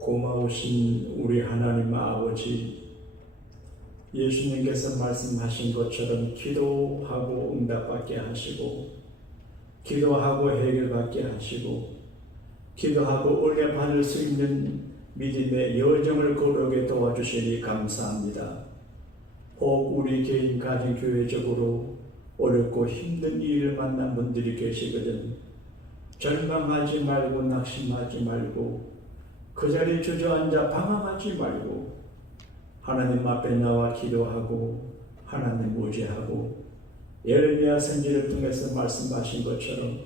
고마우신 우리 하나님 아버지, 예수님께서 말씀하신 것처럼 기도하고 응답받게 하시고, 기도하고 해결받게 하시고, 기도하고 은혜 받을 수 있는 믿음의 여정을 걸어오게 도와주시니 감사합니다. 혹 우리 개인, 가정, 교회적으로 어렵고 힘든 일을 만난 분들이 계시거든. 절망하지 말고 낙심하지 말고 그 자리에 주저앉아 방황하지 말고 하나님 앞에 나와 기도하고 하나님 의지하고, 예레미야 선지를 통해서 말씀하신 것처럼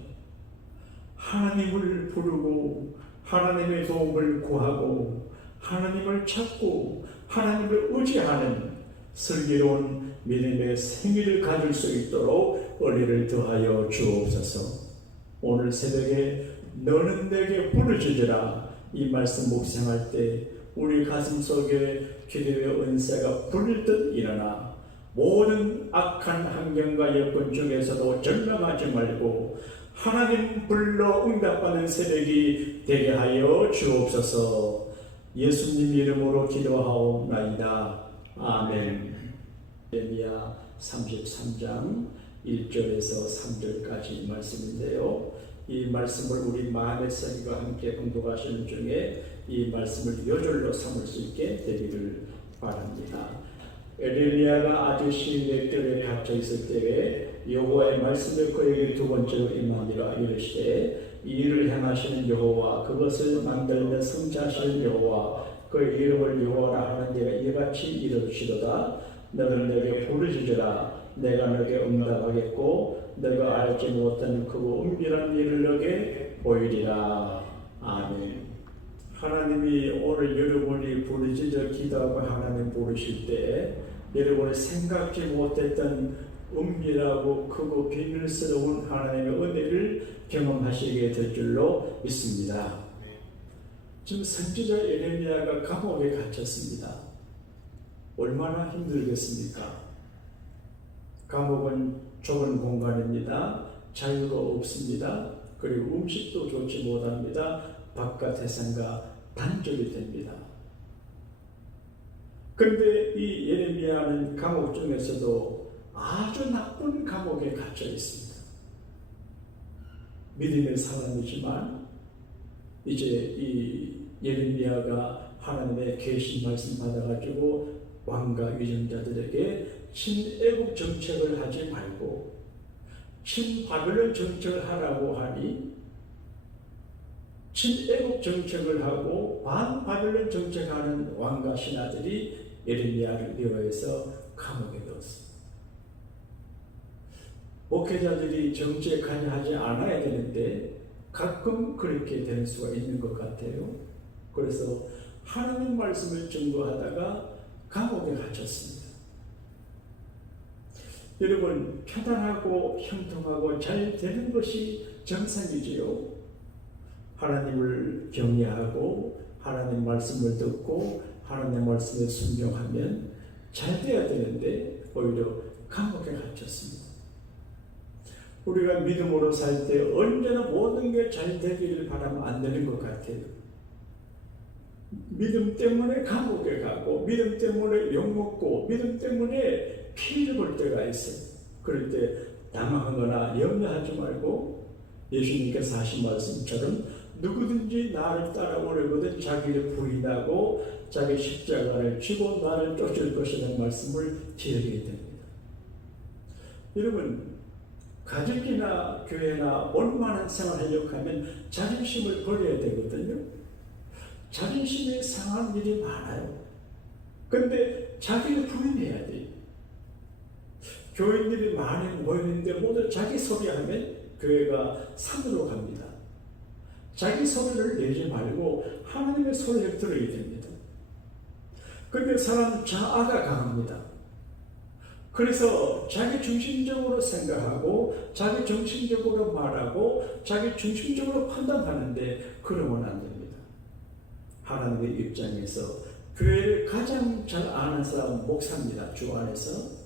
하나님을 부르고 하나님의 도움을 구하고 하나님을 찾고 하나님을 의지하는 슬기로운 믿음의 생일을 가질 수 있도록 은혜를 더하여 주옵소서. 오늘 새벽에 너는 내게 부르짖으라 이 말씀 묵상할 때 우리 가슴 속에 기도의 은사가 불듯 일어나 모든 악한 환경과 여건 중에서도 절망하지 말고 하나님 불러 응답받는 새벽이 되게 하여 주옵소서. 예수님 이름으로 기도하옵나이다. 아멘. 예레미야 33장 1절에서 3절까지 말씀인데요. 이 말씀을 우리 마음의 생과 함께 공독하시는 중에 이 말씀을 요절로 삼을 수 있게 되기를 바랍니다. 에레미야가 아주 시인의 뜰에 갇혀 있을 때에 여호와의 말씀을 그에게 두 번째로 임하니라. 이르시되 이 일을 행하시는 여호와, 그것을 만들며 성취하시는 여호와, 그 이름을 여호와라 하는 데가 이같이 이르시도다. 너는 내게 부르짖으라. 내가 너에게 응답하겠고 너가 알지 못하는 크고 은밀한 일을 너에게 보이리라. 아멘. 하나님이 오늘 여러분이 부르짖어 기도하고 하나님 부르실 때 여러분이 생각지 못했던 은밀하고 크고 비밀스러운 하나님의 은혜를 경험하시게 될 줄로 믿습니다. 지금 선지자 예레미야가 감옥에 갇혔습니다. 얼마나 힘들겠습니까? 감옥은 좁은 공간입니다. 자유가 없습니다. 그리고 음식도 좋지 못합니다. 바깥 세상과 단절이 됩니다. 그런데 이 예레미야는 감옥 중에서도 아주 나쁜 감옥에 갇혀 있습니다. 믿음의 사람이지만 이제 이 예레미야가 하나님의 계신 말씀 받아가지고 왕과 위정자들에게 친애국 정책을 하지 말고 친바벨론 정책을 하라고 하니 친애국 정책을 하고 반바벨론 정책하는 왕과 신하들이 예레미야를 미워해서 감옥에 넣었습니다. 목회자들이 정책하지 않아야 되는데 가끔 그렇게 되는 수가 있는 것 같아요. 그래서 하나님 말씀을 증거하다가 감옥에 갇혔습니다. 여러분, 편안하고 형통하고 잘 되는 것이 정상이지요. 하나님을 경외하고 하나님 말씀을 듣고 하나님 말씀에 순종하면 잘 돼야 되는데 오히려 감옥에 갇혔습니다. 우리가 믿음으로 살 때 언제나 모든 게 잘 되기를 바라면 안 되는 것 같아요. 믿음 때문에 감옥에 가고 믿음 때문에 욕먹고 믿음 때문에 피해를 볼 때가 있어요. 그럴 때 당황하거나 염려하지 말고 예수님께서 하신 말씀처럼 누구든지 나를 따라오려거든 자기를 부인하고 자기 십자가를 쥐고 나를 쫓을 것이라는 말씀을 드리게 됩니다. 여러분, 가족이나 교회나 원만한 생활을 하려고 하면 자존심을 버려야 되거든요. 자존심이 상한 일이 많아요. 그런데 자기를 부인해야 돼요. 교인들이 많이 모이는데 모두 자기 소리하면 교회가 산으로 갑니다. 자기 소리를 내지 말고 하나님의 소리를 들어야 됩니다. 그런데 사람은 자아가 강합니다. 그래서 자기 중심적으로 생각하고 자기 중심적으로 말하고 자기 중심적으로 판단하는데 그러면 안 됩니다. 하나님의 입장에서 교회를 가장 잘 아는 사람은 목사입니다. 주 안에서.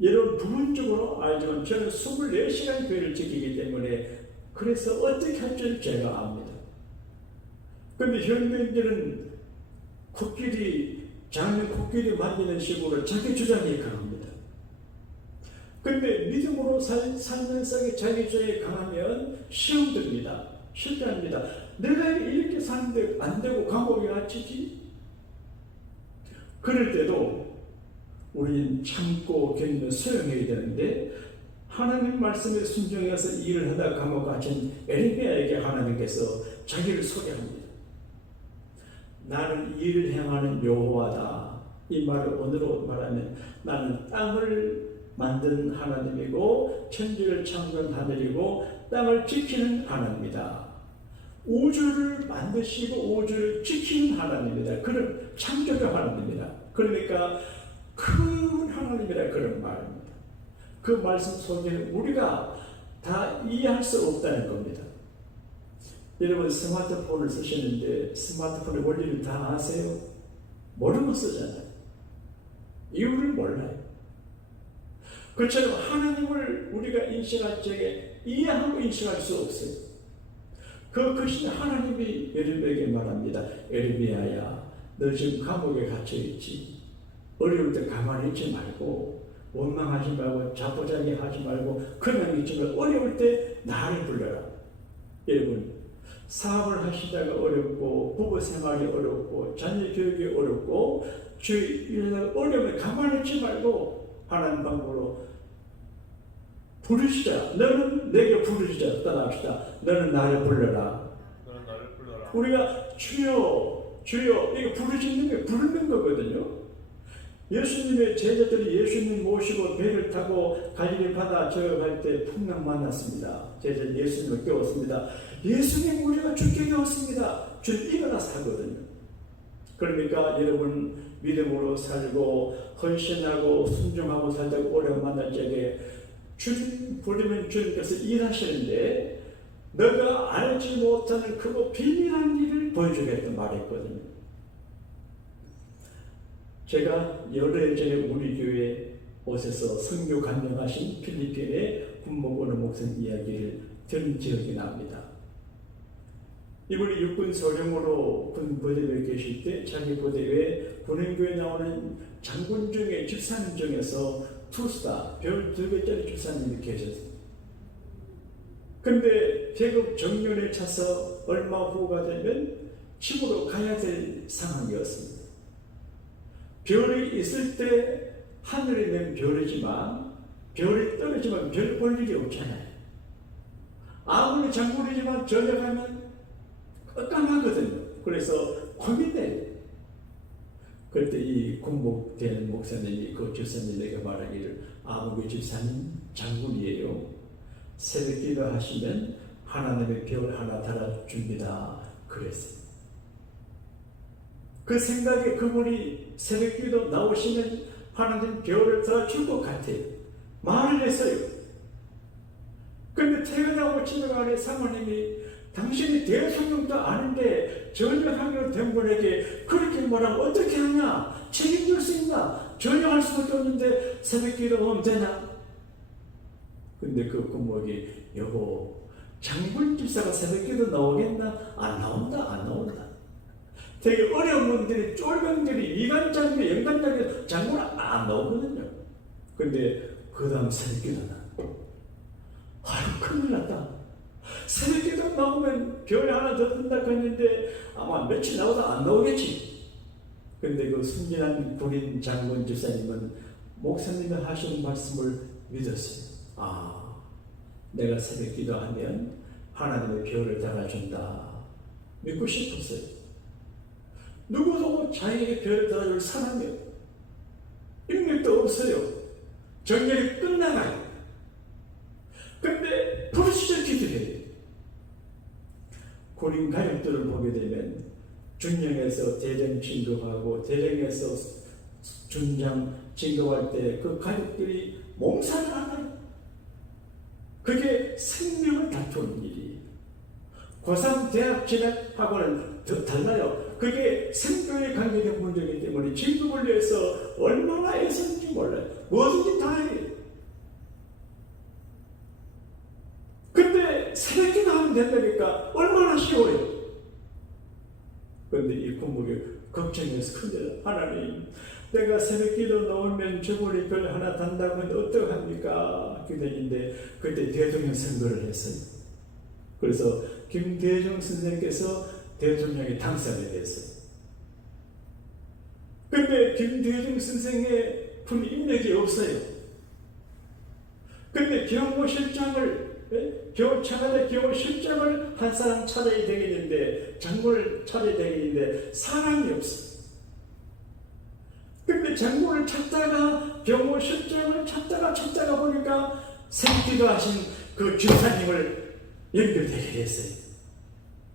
여러분 부분적으로 알지만 저는 24시간 교회를 지키기 때문에 그래서 어떻게 할 줄 제가 압니다. 그런데 현대인들은 장년 코끼리 만지는 식으로 자기 주장이 강합니다. 그런데 믿음으로 살면서 자기 주장이 강하면 시험 듭니다. 실패합니다. 내가 이렇게 사는데 안 되고 감옥에 갇히지? 그럴 때도 우리는 참고 견디며 수용해야 되는데 하나님 말씀에 순종해서 일을 하다가 감옥 갇힌 에레미야에게 하나님께서 자기를 소개합니다. 나는 일을 행하는 여호와다. 이 말을 오늘로 말하면 나는 땅을 만든 하나님이고 천지를 창조한 하늘이고 땅을 지키는 하나님이다. 우주를 만드시고 우주를 지키는 하나님이다. 그런 창조의 하나님이다. 그러니까 큰 하나님이라 그런 말입니다. 그 말씀 속에는 우리가 다 이해할 수 없다는 겁니다. 여러분 스마트폰을 쓰시는데 스마트폰의 원리를 다 아세요? 모르고 쓰잖아요. 이유를 몰라요. 그처럼 하나님을 우리가 인식할 적에 이해하고 인식할 수 없어요. 그 크신 하나님이 에레미야에게 말합니다. 에레미야야, 너 지금 감옥에 갇혀있지. 어려울 때 가만히 있지 말고 원망하지 말고 자포자기 하지 말고 그냥 있지만 어려울 때 나를 불러라. 여러분 사업을 하시다가 어렵고 부부 생활이 어렵고 자녀 교육이 어렵고 이러다가 어려우면 가만히 있지 말고 하나님 방법으로 부르시자. 너는 내게 부르시자. 떠납시다. 너는 나를 불러라. 우리가 주여 주여 이거 부르짖는 게 부르는 거거든요. 예수님의 제자들이 예수님 모시고 배를 타고 갈릴리 바다 저어갈 때 풍랑 만났습니다. 제자들이 예수님을 깨웠습니다. 예수님 우리가 주께 깨웠습니다. 주님 일어나서 하거든요. 그러니까 여러분 믿음으로 살고 헌신하고 순종하고 살다가 오래 만날 적에 주님 부르면 주님께서 일하시는데 너가 알지 못하는 크고 비밀한 일을 보여주겠다 말했거든요. 제가 열흘 전에 우리 교회 오셔서 선교 감명하신 필리핀의 군목원의 목사님 이야기를 들은 기억이 납니다. 이분이 육군 소령으로 군 부대에 계실 때 자기 부대에 군인교에 나오는 장군 중에 집사님 중에서 투스타 별 2개짜리 집사님이 계셨습니다. 근데 계급 정년에 차서 얼마 후가 되면 집으로 가야 될 상황이었습니다. 별이 있을 때 하늘에 있는 별이지만 별이 떨어지면 별 볼 일이 없잖아요. 아무리 장군이지만 저녁 가면 깜깜하거든요. 그래서 고민돼요. 그때 이 군복되는 목사님이 그 집사님에게 말하기를 아무개 집사님 장군이에요. 새벽 기도 하시면 하나님의 별 하나 달아줍니다. 그랬어요. 그 생각에 그분이 새벽 기도 나오시면 하나님 별을 달아줄 것 같아요. 말을 했어요. 그런데 퇴근하고 집에 가는 사모님이 당신이 대성령도 아는데 전역하기로 된 분에게 그렇게 말하면 어떻게 하냐? 책임질 수 있나? 전역할 수밖에 없는데 새벽 기도하면 되나? 근데 그 부모에게 여보 장군 집사가 새벽 기도 나오겠나? 안 나온다 안 나온다. 되게 어려운 분들이 쫄병들이 이간장비 영간장비 장군 안 나오거든요. 근데 그 다음 새벽 기도나 아유 큰일 났다. 새벽기도 나오면 별 하나 더 뜬다 했는데 아마 며칠 나오다 안 나오겠지. 근데 그 순진한 군인 장군 집사님은 목사님이 하신 말씀을 믿었어요. 아, 내가 새벽기도 하면 하나님의 별을 달아준다. 믿고 싶었어요. 누구도 자기에게 별을 달아줄 사람이 인맥도 없어요. 정렬이 끝나가요. 근데 부르짖어 기도해요. 고린 가족들을 보게 되면 중령에서 대령 진급하고 대령에서 중장 진급할 때 그 가족들이 몸살을 하나요. 그게 생명을 다투는 일이에요. 고3 대학 진학하고는 더 달라요. 그게 생존에 관계된 문제이기 때문에 진급을 위해서 얼마나 애쓰는지 몰라요. 뭐든지 다 해요. 근데 새벽기도 하면 된다니까 얼마나 쉬워요. 근데 이 군복이 걱정해서 큰일. 하나님, 내가 새벽기도 넣으면 저번에 별 하나 단다고 하면 어떡합니까? 그랬는데 그때 대통령 선거를 했어요. 그래서 김대중 선생께서 대통령이 당선이 됐어요. 근데 김대중 선생의 군 인맥이 없어요. 근데 경호실장을 차관의 경호실장을 한 사람 찾아야 되겠는데 장군을 찾아야 되겠는데 사람이 없어. 근데 장군을 찾다가 경호실장을 찾다가 보니까 새벽기도 하신 그 집사님을 연결되게 됐어요.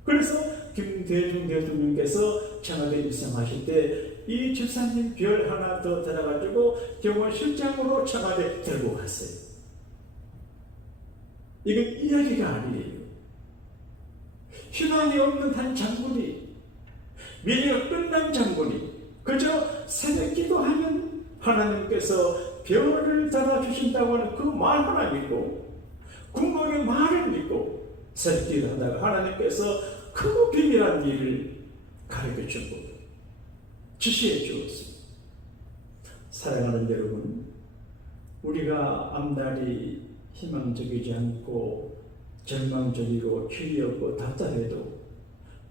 그래서 김대중 대통령께서 청와대 입성하실 때 이 집사님 별 하나 더 달아가지고 경호실장으로 청와대 들고 갔어요. 이건 이야기가 아니에요. 희망이 없는 한 장군이, 미래가 끝난 장군이 그저 새벽기도 하면 하나님께서 별을 달아주신다고 하는 그 말 하나 믿고 군복의 말을 믿고 새벽기도 하다가 하나님께서 크고 비밀한 일을 가르쳐주고 지시해 주었습니다. 사랑하는 여러분, 우리가 앞날이 희망적이지 않고 절망적이고 길이 없고 답답해도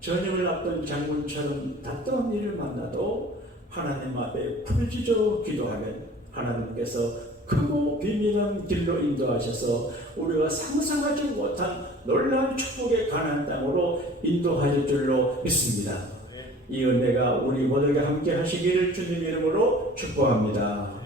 전형을 앞둔 장군처럼 답답한 일을 만나도 하나님 앞에 부르짖어 기도하면 하나님께서 크고 비밀한 길로 인도하셔서 우리가 상상하지 못한 놀라운 축복의 가나안 땅으로 인도하실 줄로 믿습니다. 이 은혜가 우리 모두에게 함께 하시기를 주님 이름으로 축복합니다.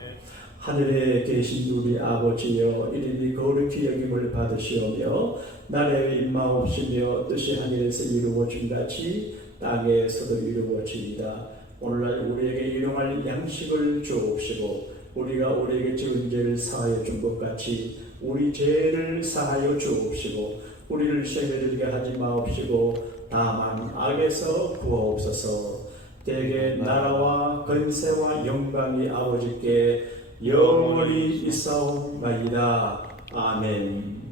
하늘에 계신 우리 아버지여, 이름이 거룩히 여김을 받으시오며 나라의 임마옵시며 뜻이 하늘에서 이루어진 같이 땅에서도 이루어지이다. 오늘날 우리에게 일용할 양식을 주옵시고 우리가 우리에게 지은 죄를 사하여 준 것 같이 우리 죄를 사하여 주옵시고 우리를 시험에 들게 하지 마옵시고 다만 악에서 구하옵소서. 대개 나라와 권세와 영광이 아버지께 영원히 있사옵나이다. 아멘.